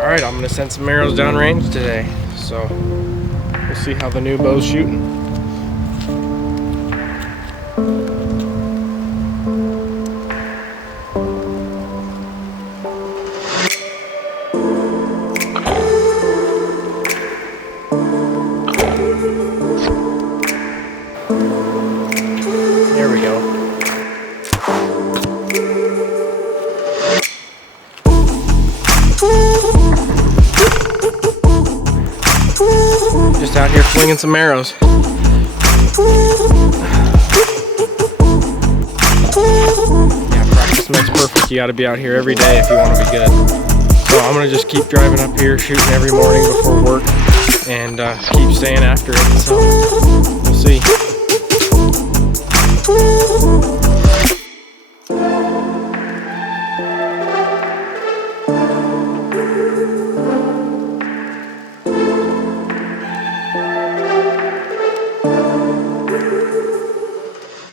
Alright, I'm gonna send some arrows downrange today. So we'll see how the new bow's shooting. There we go. Just out here flinging some arrows. Yeah, practice makes perfect. You gotta be out here every day if you want to be good. So I'm gonna just keep driving up here, shooting every morning before work, and keep staying after it. So we'll see.